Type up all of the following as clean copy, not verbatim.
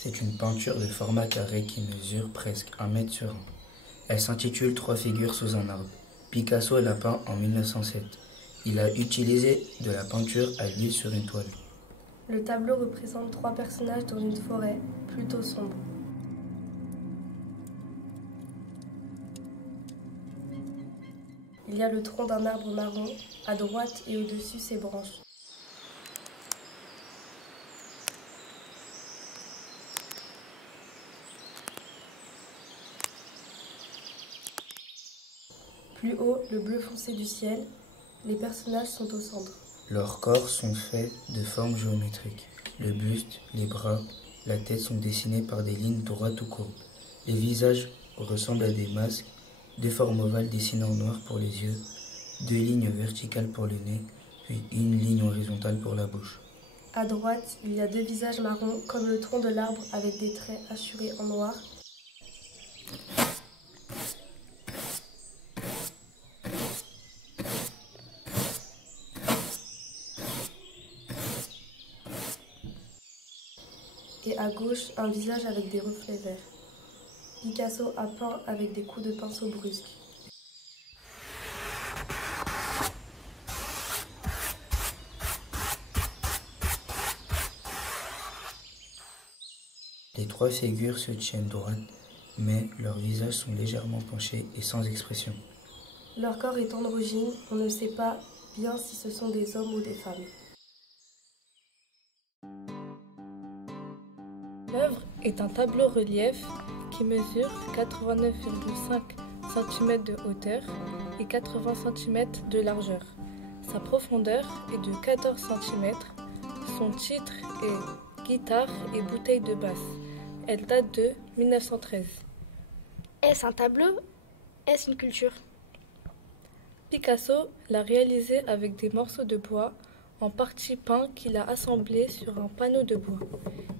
C'est une peinture de format carré qui mesure presque 1 mètre sur 1. Elle s'intitule Trois figures sous un arbre. Picasso l'a peint en 1907. Il a utilisé de la peinture à l'huile sur une toile. Le tableau représente 3 personnages dans une forêt, plutôt sombre. Il y a le tronc d'un arbre marron, à droite et au-dessus ses branches. Plus haut, le bleu foncé du ciel, les personnages sont au centre. Leurs corps sont faits de formes géométriques. Le buste, les bras, la tête sont dessinés par des lignes droites ou courbes. Les visages ressemblent à des masques, deux formes ovales dessinées en noir pour les yeux, 2 lignes verticales pour le nez, puis une ligne horizontale pour la bouche. À droite, il y a 2 visages marrons comme le tronc de l'arbre avec des traits hachurés en noir. Et à gauche, un visage avec des reflets verts. Picasso a peint avec des coups de pinceau brusques. Les 3 figures se tiennent droites, mais leurs visages sont légèrement penchés et sans expression. Leur corps est androgyne, on ne sait pas bien si ce sont des hommes ou des femmes. L'œuvre est un tableau-relief qui mesure 89,5 cm de hauteur et 80 cm de largeur. Sa profondeur est de 14 cm. Son titre est Guitare et bouteille de basse. Elle date de 1913. Est-ce un tableau? Est-ce une culture? Picasso l'a réalisé avec des morceaux de bois, en partie peints qu'il a assemblés sur un panneau de bois.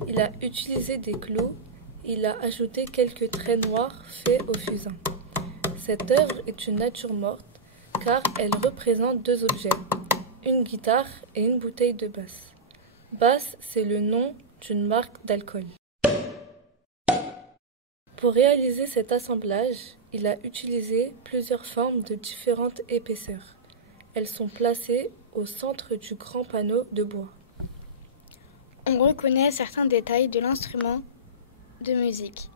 Il a utilisé des clous, il a ajouté quelques traits noirs faits au fusain. Cette œuvre est une nature morte car elle représente 2 objets, une guitare et une bouteille de basse. Basse, c'est le nom d'une marque d'alcool. Pour réaliser cet assemblage, il a utilisé plusieurs formes de différentes épaisseurs. Elles sont placées au centre du grand panneau de bois. On reconnaît certains détails de l'instrument de musique.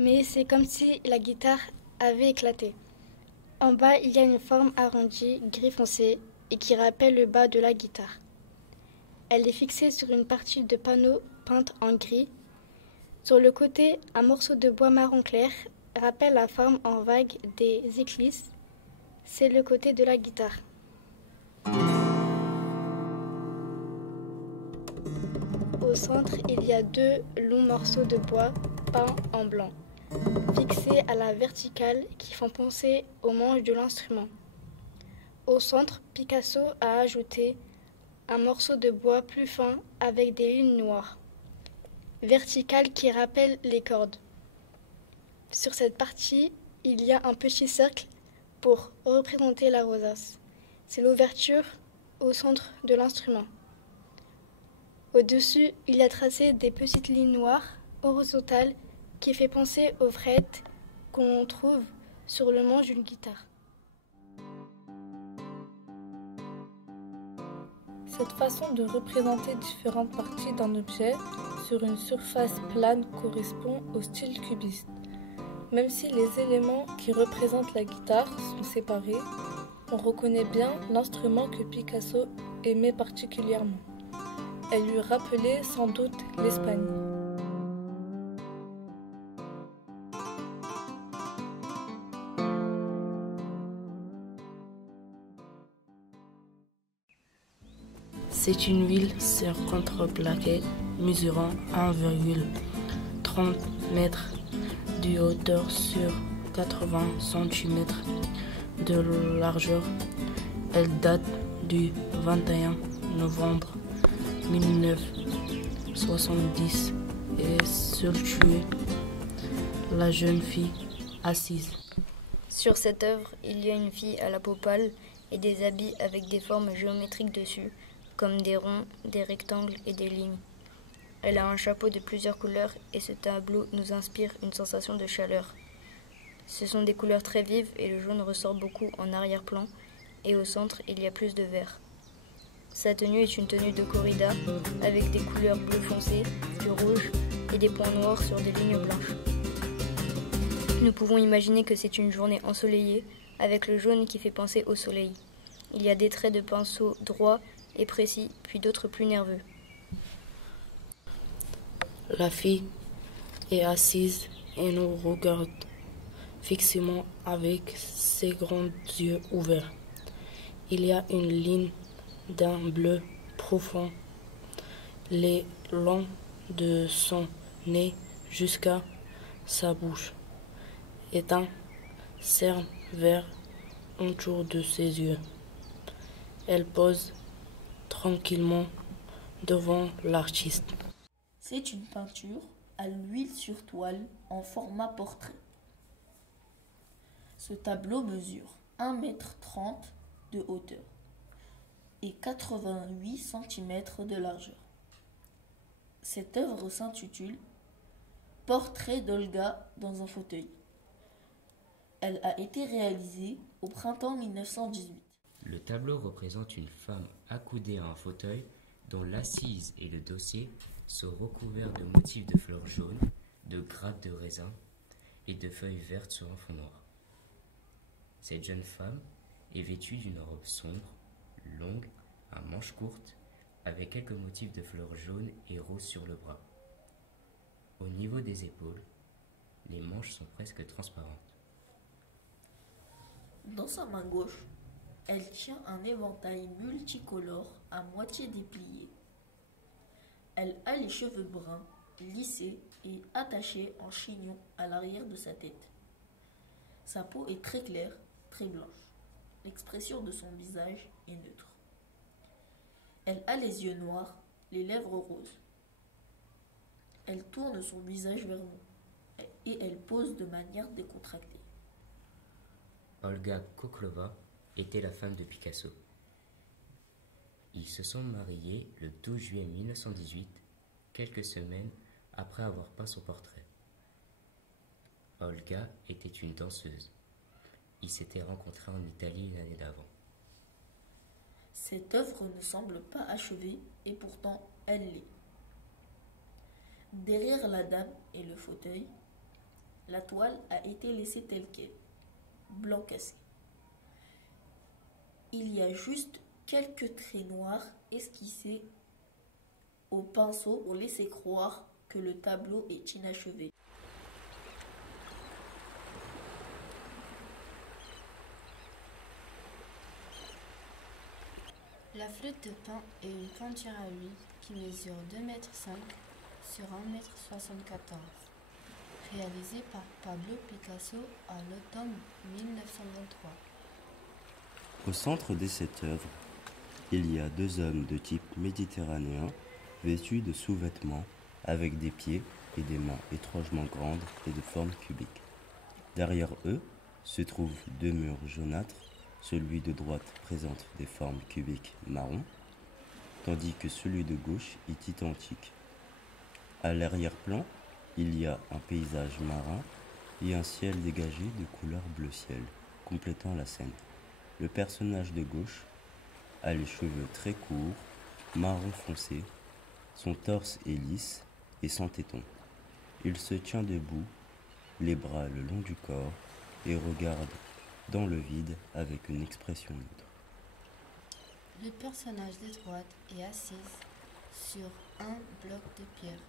Mais c'est comme si la guitare avait éclaté. En bas, il y a une forme arrondie, gris foncé, et qui rappelle le bas de la guitare. Elle est fixée sur une partie de panneau peinte en gris. Sur le côté, un morceau de bois marron clair rappelle la forme en vague des éclisses. C'est le côté de la guitare. Au centre, il y a 2 longs morceaux de bois peints en blanc, fixés à la verticale qui font penser aux manches de l'instrument. Au centre, Picasso a ajouté un morceau de bois plus fin avec des lignes noires, verticales qui rappellent les cordes. Sur cette partie, il y a un petit cercle pour représenter la rosace. C'est l'ouverture au centre de l'instrument. Au-dessus, il y a tracé des petites lignes noires horizontales qui fait penser aux frettes qu'on trouve sur le manche d'une guitare. Cette façon de représenter différentes parties d'un objet sur une surface plane correspond au style cubiste. Même si les éléments qui représentent la guitare sont séparés, on reconnaît bien l'instrument que Picasso aimait particulièrement. Elle lui rappelait sans doute l'Espagne. C'est une huile sur contreplaqué mesurant 1,30 m de hauteur sur 80 cm de largeur. Elle date du 21 novembre 1970 et situe la jeune fille assise. Sur cette œuvre, il y a une fille à la peau pâle et des habits avec des formes géométriques dessus. comme des ronds, des rectangles et des lignes. Elle a un chapeau de plusieurs couleurs et ce tableau nous inspire une sensation de chaleur. Ce sont des couleurs très vives et le jaune ressort beaucoup en arrière-plan et au centre il y a plus de vert. Sa tenue est une tenue de corrida avec des couleurs bleu foncé, du rouge et des points noirs sur des lignes blanches. Nous pouvons imaginer que c'est une journée ensoleillée avec le jaune qui fait penser au soleil. Il y a des traits de pinceau droits et précis, puis d'autres plus nerveux. La fille est assise et nous regarde fixement avec ses grands yeux ouverts. Il y a une ligne d'un bleu profond, le long de son nez jusqu'à sa bouche, et un cerne vert autour de ses yeux. Elle pose tranquillement devant l'artiste. C'est une peinture à l'huile sur toile en format portrait. Ce tableau mesure 1,30 m de hauteur et 88 cm de largeur. Cette œuvre s'intitule « Portrait d'Olga dans un fauteuil ». Elle a été réalisée au printemps 1918. Le tableau représente une femme accoudée à un fauteuil dont l'assise et le dossier sont recouverts de motifs de fleurs jaunes, de grappes de raisin et de feuilles vertes sur un fond noir. Cette jeune femme est vêtue d'une robe sombre, longue, à manches courtes, avec quelques motifs de fleurs jaunes et roses sur le bras. Au niveau des épaules, les manches sont presque transparentes. Dans sa main gauche, elle tient un éventail multicolore à moitié déplié. Elle a les cheveux bruns, lissés et attachés en chignon à l'arrière de sa tête. Sa peau est très claire, très blanche. L'expression de son visage est neutre. Elle a les yeux noirs, les lèvres roses. Elle tourne son visage vers nous et elle pose de manière décontractée. Olga Koklova était la femme de Picasso. Ils se sont mariés le 12 juillet 1918, quelques semaines après avoir peint son portrait. Olga était une danseuse. Ils s'étaient rencontrés en Italie l'année d'avant. Cette œuvre ne semble pas achevée et pourtant elle l'est. Derrière la dame et le fauteuil, la toile a été laissée telle qu'elle, blanc cassé. Il y a juste quelques traits noirs esquissés au pinceau pour laisser croire que le tableau est inachevé. La flûte de Pan est une peinture à huile qui mesure 2,5 m sur 1,74 m, réalisée par Pablo Picasso à l'automne 1923. Au centre de cette œuvre, il y a deux hommes de type méditerranéen vêtus de sous-vêtements avec des pieds et des mains étrangement grandes et de forme cubique. Derrière eux se trouvent deux murs jaunâtres. Celui de droite présente des formes cubiques marron, tandis que celui de gauche est identique. À l'arrière-plan, il y a un paysage marin et un ciel dégagé de couleur bleu ciel, complétant la scène. Le personnage de gauche a les cheveux très courts, marron foncé, son torse est lisse et sans téton. Il se tient debout, les bras le long du corps, et regarde dans le vide avec une expression neutre. Le personnage de droite est assis sur un bloc de pierre.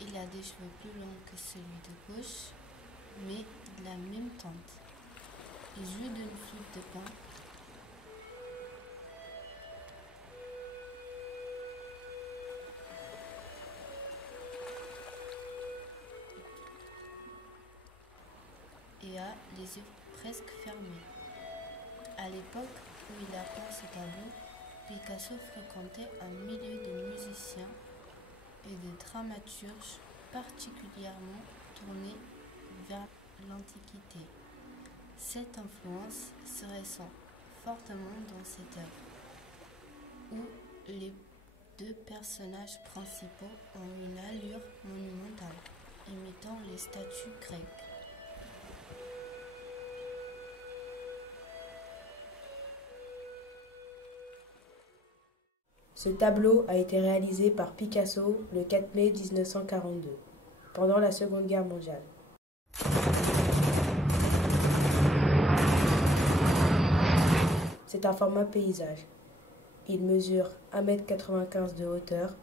Il a des cheveux plus longs que celui de gauche, mais de la même teinte. Il joue d'une flûte de Pan. Et a les yeux presque fermés. À l'époque où il a peint ce tableau, Picasso fréquentait un milieu de musiciens et de dramaturges particulièrement tournés vers l'Antiquité. Cette influence se ressent fortement dans cette œuvre, où Les deux personnages principaux ont une allure monumentale, imitant les statues grecques. Ce tableau a été réalisé par Picasso le 4 mai 1942, pendant la Seconde Guerre mondiale. C'est un format paysage. Il mesure 1,95 m de hauteur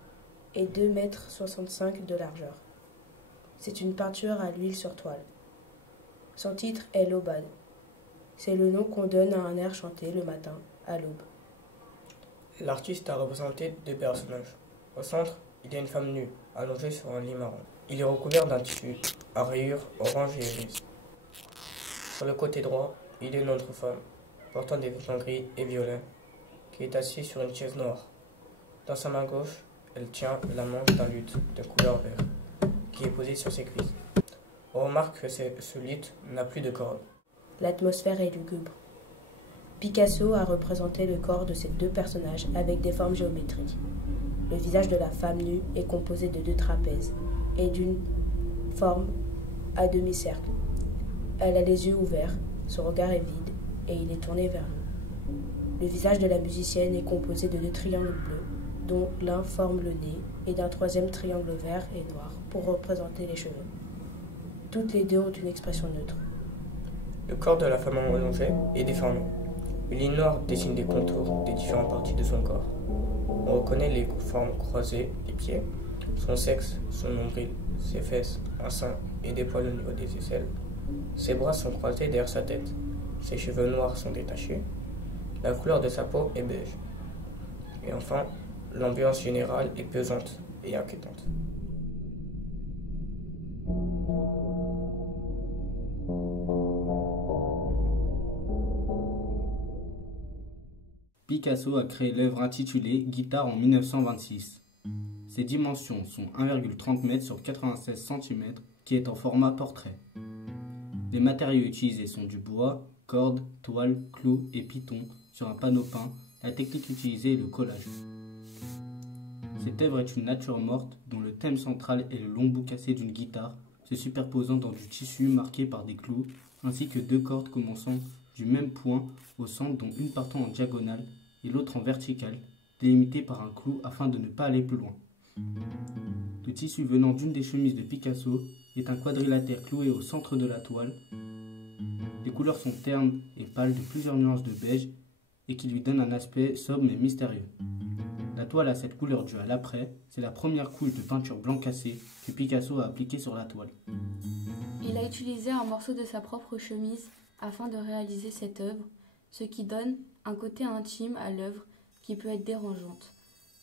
et 2,65 m de largeur. C'est une peinture à l'huile sur toile. Son titre est l'Aubade. C'est le nom qu'on donne à un air chanté le matin, à l'aube. L'artiste a représenté deux personnages. Au centre, il y a une femme nue, allongée sur un lit marron. Il est recouvert d'un tissu à rayures orange et iris. Sur le côté droit, il y a une autre femme, portant des vêtements gris et violets, qui est assise sur une chaise noire. Dans sa main gauche, elle tient la manche d'un luth de couleur vert, qui est posé sur ses cuisses. On remarque que ce luth n'a plus de corde. L'atmosphère est lugubre. Picasso a représenté le corps de ces deux personnages avec des formes géométriques. Le visage de la femme nue est composé de deux trapèzes et d'une forme à demi-cercle. Elle a les yeux ouverts, son regard est vide et il est tourné vers nous. Le visage de la musicienne est composé de deux triangles bleus, dont l'un forme le nez et d'un troisième triangle vert et noir pour représenter les cheveux. Toutes les deux ont une expression neutre. Le corps de la femme allongée est déformé. Une ligne noire dessine des contours des différentes parties de son corps. On reconnaît les formes croisées des pieds, son sexe, son nombril, ses fesses, un sein et des poils au niveau des aisselles. Ses bras sont croisés derrière sa tête. Ses cheveux noirs sont détachés. La couleur de sa peau est beige. Et enfin, l'ambiance générale est pesante et inquiétante. Picasso a créé l'œuvre intitulée Guitare en 1926. Ses dimensions sont 1,30 m sur 96 cm, qui est en format portrait. Les matériaux utilisés sont du bois, cordes, toile, clous et pitons sur un panneau peint. La technique utilisée est le collage. Cette œuvre est une nature morte dont le thème central est le long bout cassé d'une guitare se superposant dans du tissu marqué par des clous, ainsi que deux cordes commençant du même point au centre, dont une partant en diagonale et l'autre en verticale, délimitée par un clou afin de ne pas aller plus loin. Le tissu venant d'une des chemises de Picasso est un quadrilatère cloué au centre de la toile. Les couleurs sont ternes et pâles de plusieurs nuances de beige et qui lui donnent un aspect sobre mais mystérieux. La toile a cette couleur due à l'après, c'est la première couche de peinture blanc cassé que Picasso a appliquée sur la toile. Il a utilisé un morceau de sa propre chemise afin de réaliser cette œuvre, ce qui donne un côté intime à l'œuvre qui peut être dérangeante.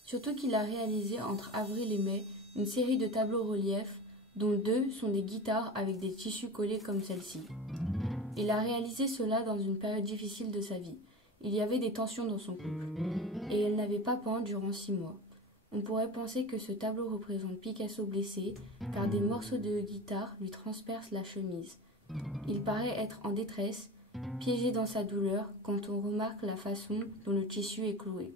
Surtout qu'il a réalisé entre avril et mai une série de tableaux reliefs dont 2 sont des guitares avec des tissus collés comme celle-ci. Il a réalisé cela dans une période difficile de sa vie. Il y avait des tensions dans son couple et elle n'avait pas peint durant 6 mois. On pourrait penser que ce tableau représente Picasso blessé car des morceaux de guitare lui transpercent la chemise. Il paraît être en détresse, piégé dans sa douleur quand on remarque la façon dont le tissu est cloué.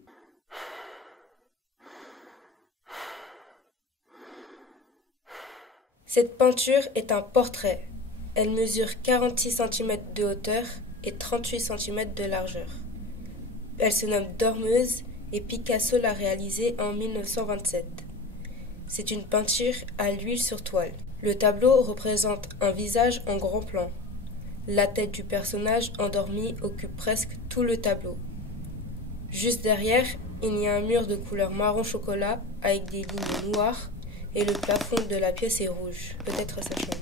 Cette peinture est un portrait. Elle mesure 46 cm de hauteur et 38 cm de largeur. Elle se nomme Dormeuse et Picasso l'a réalisée en 1927. C'est une peinture à l'huile sur toile. Le tableau représente un visage en grand plan. La tête du personnage endormi occupe presque tout le tableau. Juste derrière, il y a un mur de couleur marron chocolat avec des lignes noires et le plafond de la pièce est rouge, peut-être sa chambre.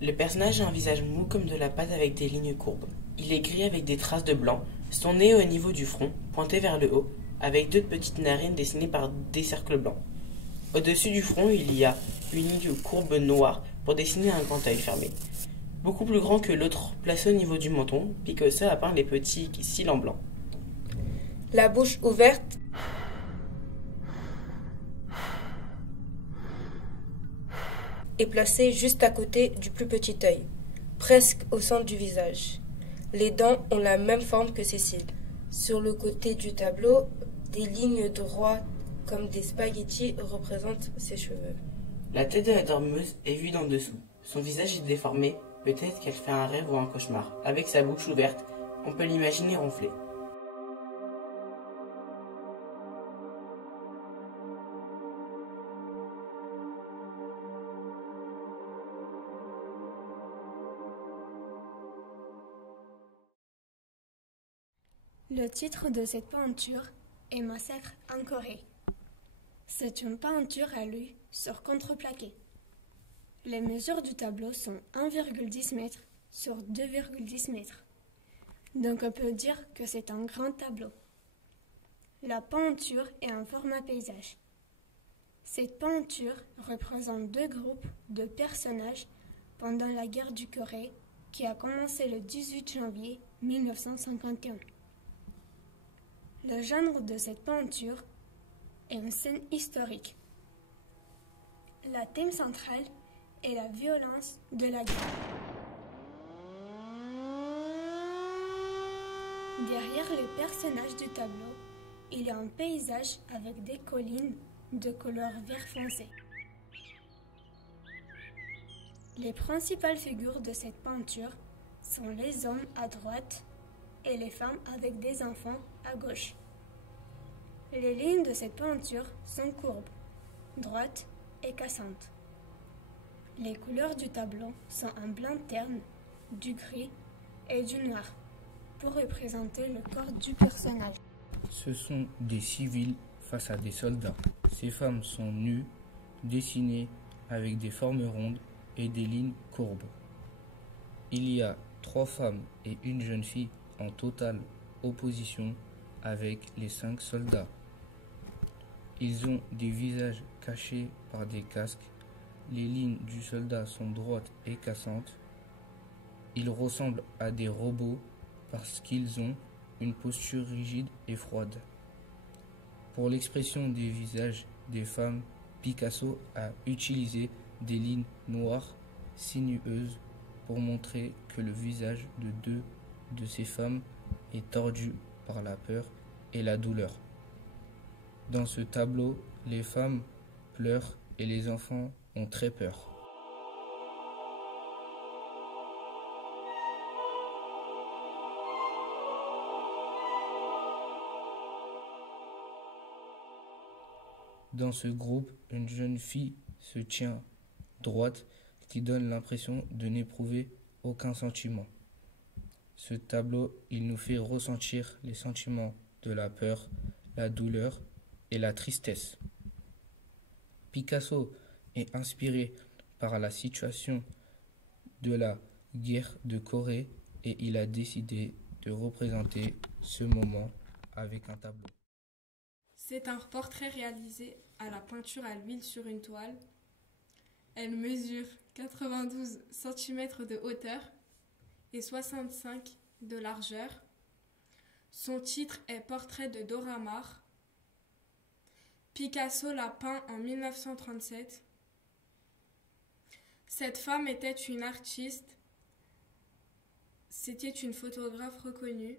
Le personnage a un visage mou comme de la pâte avec des lignes courbes. Il est gris avec des traces de blanc, son nez au niveau du front, pointé vers le haut, avec 2 petites narines dessinées par des cercles blancs. Au-dessus du front, il y a une ligne courbe noire pour dessiner un grand œil fermé. Beaucoup plus grand que l'autre, placé au niveau du menton, Picasso a peint les petits cils en blanc. La bouche ouverte est placée juste à côté du plus petit œil, presque au centre du visage. Les dents ont la même forme que ses cils. Sur le côté du tableau, Des lignes droites comme des spaghettis représentent ses cheveux. La tête de la dormeuse est vue d'en dessous. Son visage est déformé, peut-être qu'elle fait un rêve ou un cauchemar. Avec sa bouche ouverte, on peut l'imaginer ronfler. Le titre de cette peinture est Massacre en Corée. C'est une peinture à l'huile sur contreplaqué. Les mesures du tableau sont 1,10 m sur 2,10 m. Donc on peut dire que c'est un grand tableau. La peinture est en format paysage. Cette peinture représente deux groupes de personnages pendant la guerre du Corée qui a commencé le 18 janvier 1951. Le genre de cette peinture est une scène historique. Le thème central est la violence de la guerre. Derrière les personnages du tableau, il y a un paysage avec des collines de couleur vert foncé. Les principales figures de cette peinture sont les hommes à droite et les femmes avec des enfants à gauche. Les lignes de cette peinture sont courbes, droites et cassantes. Les couleurs du tableau sont un blanc terne, du gris et du noir pour représenter le corps du personnage. Ce sont des civils face à des soldats. Ces femmes sont nues, dessinées avec des formes rondes et des lignes courbes. Il y a 3 femmes et une jeune fille en totale opposition avec les 5 soldats. Ils ont des visages cachés par des casques. Les lignes du soldat sont droites et cassantes. Ils ressemblent à des robots parce qu'ils ont une posture rigide et froide. Pour l'expression des visages des femmes, Picasso a utilisé des lignes noires sinueuses pour montrer que le visage de 2 de ces femmes est tordu par la peur et la douleur. Dans ce tableau, les femmes pleurent et les enfants ont très peur. Dans ce groupe, une jeune fille se tient droite qui donne l'impression de n'éprouver aucun sentiment. Ce tableau, il nous fait ressentir les sentiments de la peur, la douleur et la tristesse. Picasso est inspiré par la situation de la guerre de Corée et il a décidé de représenter ce moment avec un tableau. C'est un portrait réalisé à la peinture à l'huile sur une toile. Elle mesure 92 cm de hauteur et 65 de largeur. Son titre est Portrait de Dora Maar. Picasso l'a peint en 1937. Cette femme était une artiste. C'était une photographe reconnue.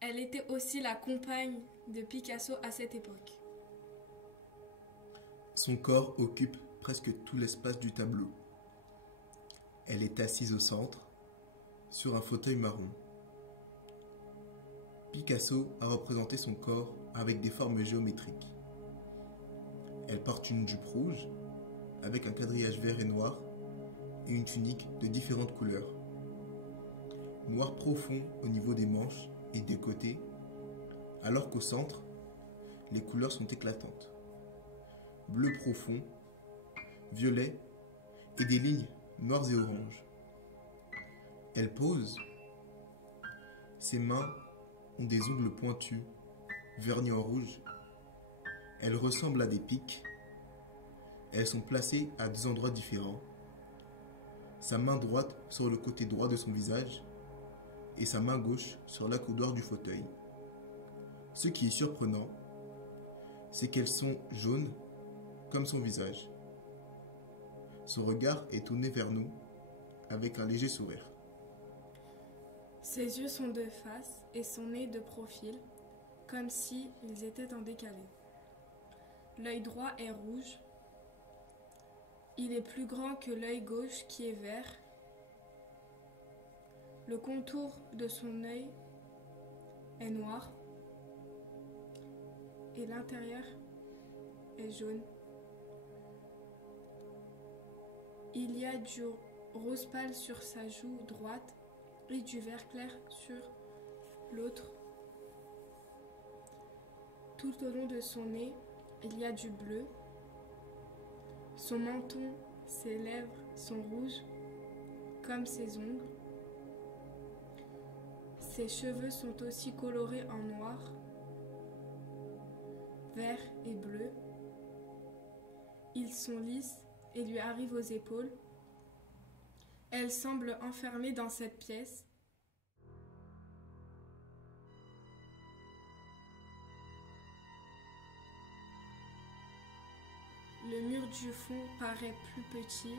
Elle était aussi la compagne de Picasso à cette époque. Son corps occupe presque tout l'espace du tableau. Elle est assise au centre, sur un fauteuil marron. Picasso a représenté son corps avec des formes géométriques. Elle porte une jupe rouge, avec un quadrillage vert et noir, et une tunique de différentes couleurs. Noir profond au niveau des manches et des côtés, alors qu'au centre, les couleurs sont éclatantes. Bleu profond, violet et des lignes noires et oranges. Elle pose. Ses mains ont des ongles pointus, vernis en rouge. Elles ressemblent à des pics. Elles sont placées à 2 endroits différents. Sa main droite sur le côté droit de son visage et sa main gauche sur l'accoudoir du fauteuil. Ce qui est surprenant, c'est qu'elles sont jaunes comme son visage. Son regard est tourné vers nous avec un léger sourire. Ses yeux sont de face et son nez de profil, comme si ils étaient en décalé. L'œil droit est rouge. Il est plus grand que l'œil gauche qui est vert. Le contour de son œil est noir et l'intérieur est jaune. Il y a du rose pâle sur sa joue droite et du vert clair sur l'autre. Tout au long de son nez, il y a du bleu. Son menton, ses lèvres sont rouges, comme ses ongles. Ses cheveux sont aussi colorés en noir, vert et bleu. Ils sont lisses et lui arrivent aux épaules. Elle semble enfermée dans cette pièce. Le mur du fond paraît plus petit.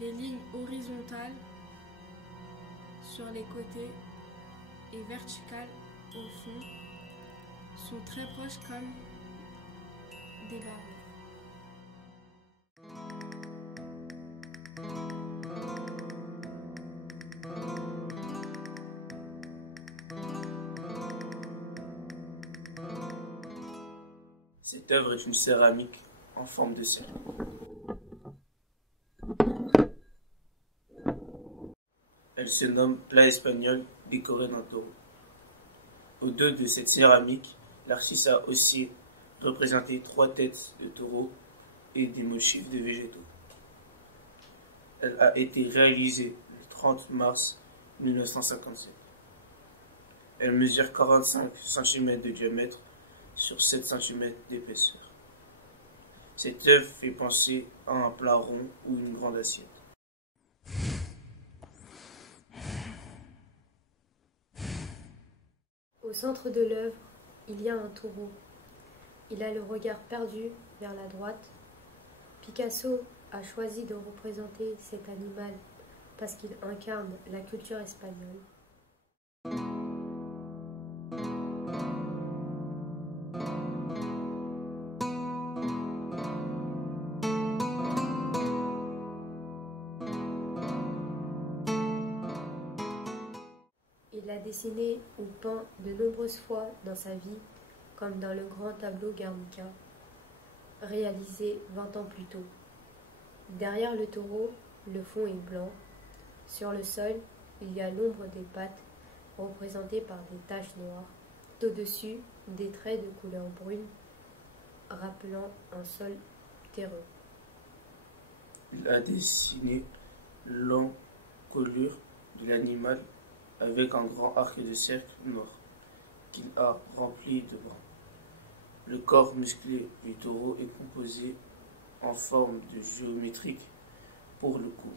Les lignes horizontales sur les côtés et verticales au fond sont très proches comme des barreaux. Cette œuvre est une céramique en forme de cercle. Elle se nomme plat espagnol décoré d'un taureau. Au dos de cette céramique, l'artiste a aussi représenté 3 têtes de taureau et des motifs de végétaux. Elle a été réalisée le 30 mars 1957. Elle mesure 45 cm de diamètre sur 7 cm d'épaisseur. Cette œuvre fait penser à un plat rond ou une grande assiette. Au centre de l'œuvre, il y a un taureau. Il a le regard perdu vers la droite. Picasso a choisi de représenter cet animal parce qu'il incarne la culture espagnole. Il a dessiné ou peint de nombreuses fois dans sa vie, comme dans le grand tableau Guernica, réalisé 20 ans plus tôt. Derrière le taureau, le fond est blanc. Sur le sol, il y a l'ombre des pattes, représentées par des taches noires. Au-dessus, des traits de couleur brune, rappelant un sol terreux. Il a dessiné l'encolure de l'animal avec un grand arc de cercle noir qu'il a rempli de brun. Le corps musclé du taureau est composé en forme de géométrique pour le cou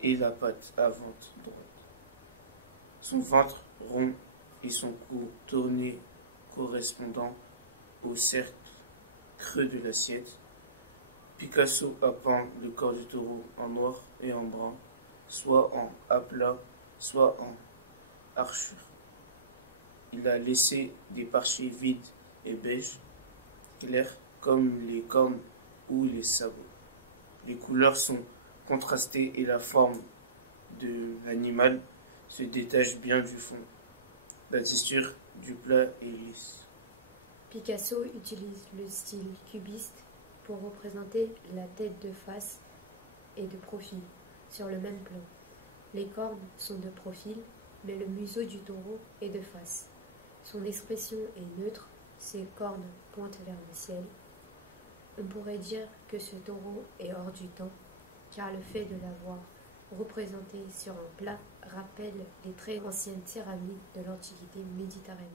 et la patte avant droite. Son ventre rond et son cou tourné correspondant au cercle creux de l'assiette. Picasso a peint le corps du taureau en noir et en brun, soit en aplat, soit en archure. Il a laissé des parchés vides et beige, clairs comme les cornes ou les sabots. Les couleurs sont contrastées et la forme de l'animal se détache bien du fond. La texture du plat est lisse. Picasso utilise le style cubiste pour représenter la tête de face et de profil sur le même plan. Les cornes sont de profil, mais le museau du taureau est de face. Son expression est neutre, ses cornes pointent vers le ciel. On pourrait dire que ce taureau est hors du temps, car le fait de l'avoir représenté sur un plat rappelle les très anciennes céramiques de l'Antiquité méditerranéenne.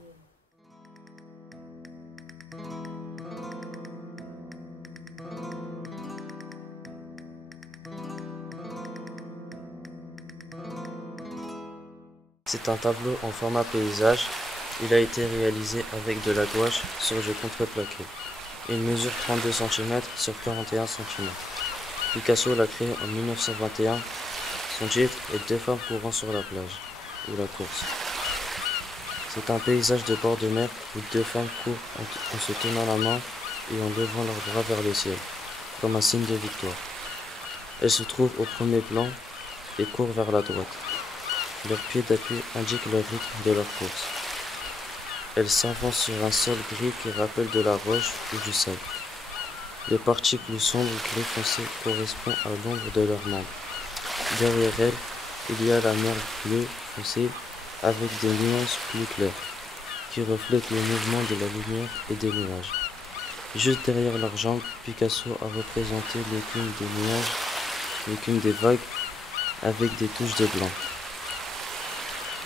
C'est un tableau en format paysage. Il a été réalisé avec de la gouache sur du contreplaqué. Il mesure 32 cm sur 41 cm. Picasso l'a créé en 1921. Son titre est 2 femmes courant sur la plage. ou la course. C'est un paysage de bord de mer où deux femmes courent en se tenant la main et en levant leurs bras vers le ciel, comme un signe de victoire. Elles se trouvent au premier plan et courent vers la droite. Leurs pieds d'appui indiquent le rythme de leur course. Elles s'avancent sur un sol gris qui rappelle de la roche ou du sable. Les parties plus sombres gris foncé correspondent à l'ombre de leurs membres. Derrière elles, il y a la mer bleue foncée avec des nuances plus claires, qui reflètent le mouvement de la lumière et des nuages. Juste derrière leurs jambes, Picasso a représenté l'écume des nuages, l'écume des vagues, avec des touches de blanc.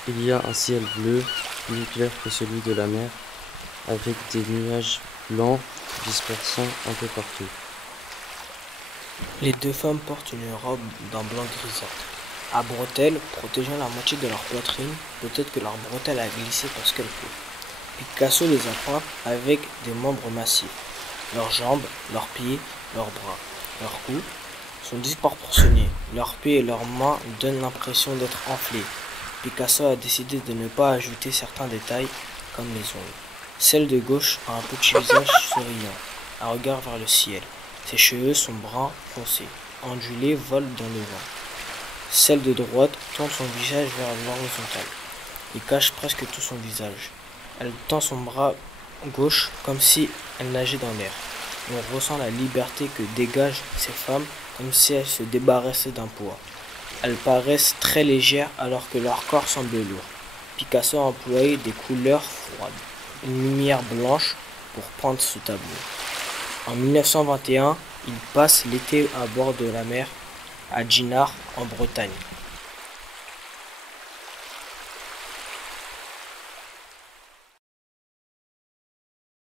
Il y a un ciel bleu, plus clair que celui de la mer, avec des nuages blancs dispersant un peu partout. Les deux femmes portent une robe d'un blanc grisâtre, à bretelles protégeant la moitié de leur poitrine. Peut-être que leur bretelle a glissé parce qu'elle pleut. Picasso les a peints avec des membres massifs. Leurs jambes, leurs pieds, leurs bras, leurs cou sont disproportionnés. Leurs pieds et leurs mains donnent l'impression d'être enflés. Picasso a décidé de ne pas ajouter certains détails comme les ongles. Celle de gauche a un petit visage souriant, un regard vers le ciel. Ses cheveux sont bruns foncés, ondulés, volent dans le vent. Celle de droite tourne son visage vers l'horizontale et cache presque tout son visage. Elle tend son bras gauche comme si elle nageait dans l'air. On ressent la liberté que dégagent ces femmes, comme si elles se débarrassaient d'un poids. Elles paraissent très légères alors que leur corps semble lourd. Picasso a employé des couleurs froides, une lumière blanche pour peindre ce tableau. En 1921, il passe l'été à bord de la mer à Dinard en Bretagne.